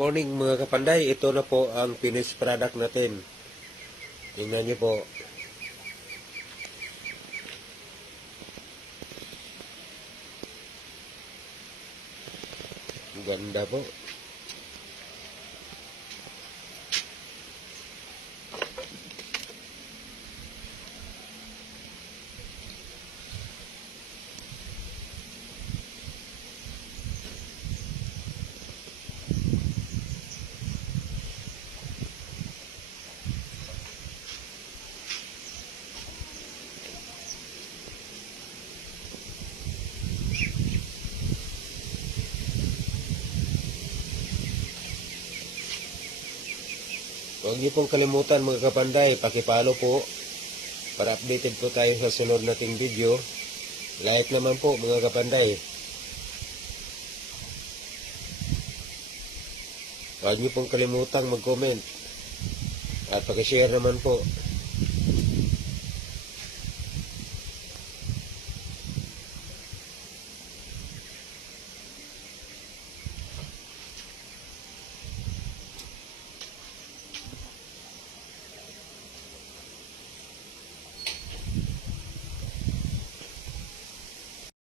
Morning mga kapanday, ito na po ang finished product natin. Tingnan niyo po. Ang ganda po. Huwag niyo pong kalimutan mga kapanday, pakipalo po para updated po tayo sa sunod nating video. Like naman po mga kapanday. Huwag niyo pong kalimutang mag-comment at pakishare naman po.